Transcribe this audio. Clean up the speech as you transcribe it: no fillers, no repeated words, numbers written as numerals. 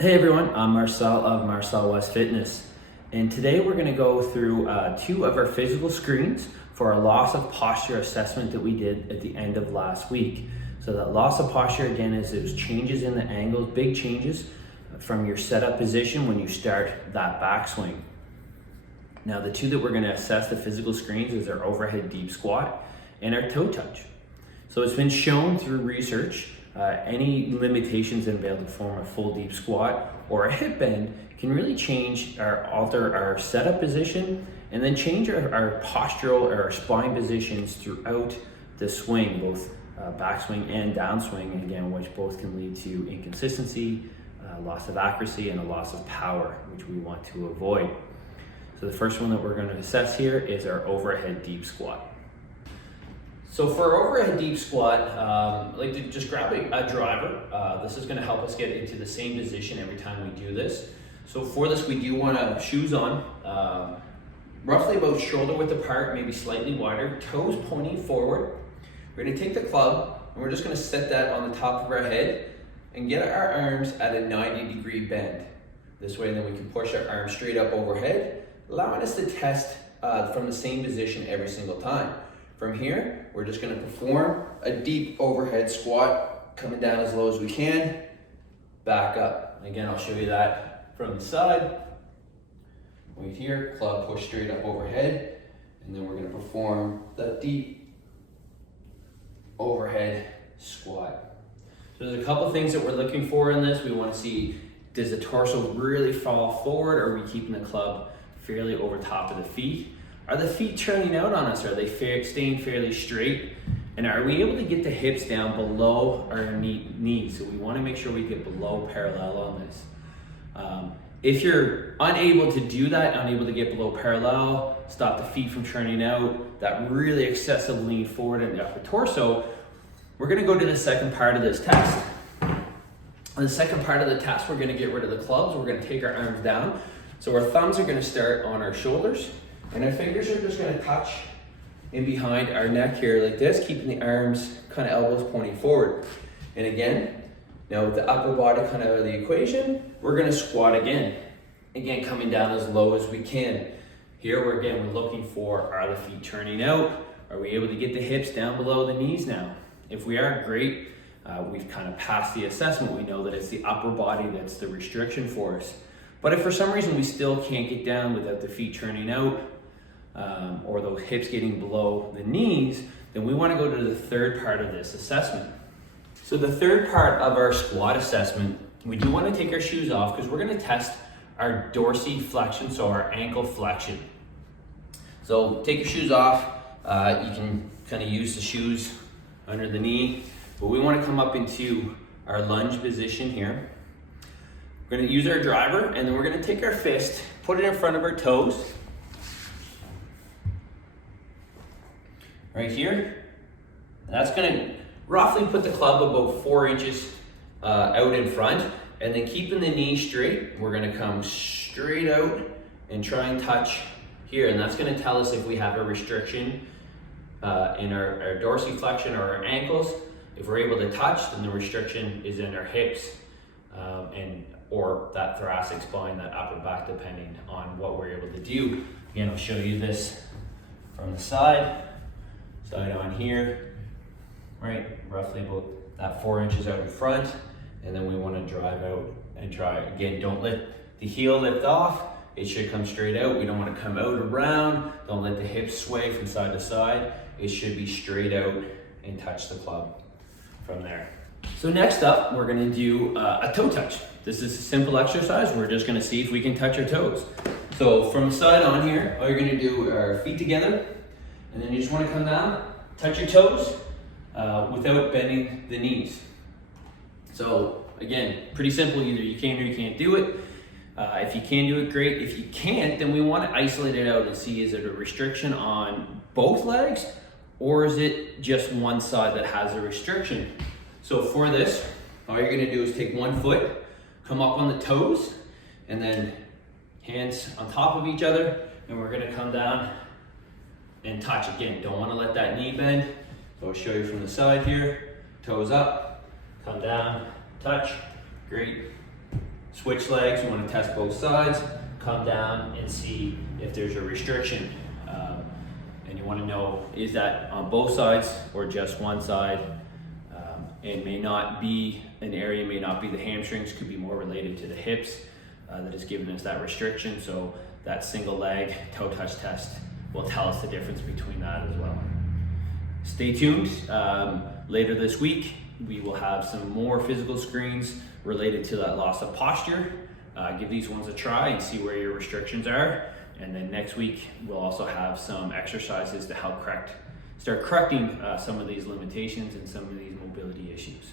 Hey everyone, I'm Marcel of Marcel West Fitness, and today we're going to go through two of our physical screens for our loss of posture assessment that we did at the end of last week. So that loss of posture again is those changes in the angles, big changes from your setup position when you start that backswing. Now the two that we're going to assess the physical screens is our overhead deep squat and our toe touch. So it's been shown through research any limitations in being able to form a full deep squat or a hip bend can really alter our setup position and then change our postural or our spine positions throughout the swing, both backswing and downswing, and again, which both can lead to inconsistency, loss of accuracy, and a loss of power, which we want to avoid. So the first one that we're going to assess here is our overhead deep squat. So for our overhead deep squat, I like to just grab a driver. This is going to help us get into the same position every time we do this. So for this, we do want shoes on, roughly about shoulder width apart, maybe slightly wider, toes pointing forward. We're going to take the club and we're just going to set that on the top of our head and get our arms at a 90-degree bend. This way then we can push our arms straight up overhead, allowing us to test from the same position every single time. From here, we're just going to perform a deep overhead squat, coming down as low as we can, back up. Again, I'll show you that from the side. Right here, club push straight up overhead, and then we're going to perform the deep overhead squat. So there's a couple things that we're looking for in this. We want to see, does the torso really fall forward, or are we keeping the club fairly over top of the feet? Are the feet turning out on us? Are they staying fairly straight? And are we able to get the hips down below our knees? So we want to make sure we get below parallel on this. If you're unable to do that, unable to get below parallel, stop the feet from turning out, that really excessive lean forward in the upper torso, we're going to go to the second part of this test. On the second part of the test, we're going to get rid of the clubs. We're going to take our arms down. So our thumbs are going to start on our shoulders, and our fingers are just going to touch in behind our neck here like this, keeping the arms kind of elbows pointing forward. And again, now with the upper body kind of out of the equation, we're going to squat again. Again, coming down as low as we can. Here we're looking for, are the feet turning out? Are we able to get the hips down below the knees now? If we are, great. We've kind of passed the assessment. We know that it's the upper body that's the restriction for us. But if for some reason we still can't get down without the feet turning out, or those hips getting below the knees, then we want to go to the third part of this assessment. So the third part of our squat assessment, we do want to take our shoes off because we're going to test our Dorsi Flexion, so our ankle flexion. So take your shoes off. You can kind of use the shoes under the knee, but we want to come up into our lunge position here. We're going to use our driver, and then we're going to take our fist, put it in front of our toes, right here. That's going to roughly put the club about 4 inches out in front, and then keeping the knee straight, we're going to come straight out and try and touch here, and that's going to tell us if we have a restriction in our Dorsi Flexion or our ankles. If we're able to touch, then the restriction is in our hips or that thoracic spine, that upper back, depending on what we're able to do. Again, I'll show you this from the side on here, right? Roughly about that 4 inches out in front. And then we want to drive out and try. Again, don't let the heel lift off. It should come straight out. We don't want to come out around. Don't let the hips sway from side to side. It should be straight out and touch the club from there. So next up, we're going to do a toe touch. This is a simple exercise. We're just going to see if we can touch our toes. So from the side on here, all you're going to do are feet together, and then you just want to come down, touch your toes without bending the knees. So again, pretty simple. Either you can or you can't do it. If you can do it, great. If you can't, then we want to isolate it out and see, is it a restriction on both legs, or is it just one side that has a restriction? So for this, all you're going to do is take one foot, come up on the toes, and then hands on top of each other, and we're going to come down and touch again. Don't want to let that knee bend. So I'll show you from the side here. Toes up, come down, touch, great. Switch legs, you want to test both sides, come down and see if there's a restriction. And you want to know, is that on both sides or just one side? It may not be an area, may not be the hamstrings, could be more related to the hips that is giving us that restriction. So that single leg toe touch test will tell us the difference between that as well. Stay tuned. Later this week, we will have some more physical screens related to that loss of posture. Give these ones a try and see where your restrictions are. And then next week, we'll also have some exercises to help start correcting some of these limitations and some of these mobility issues.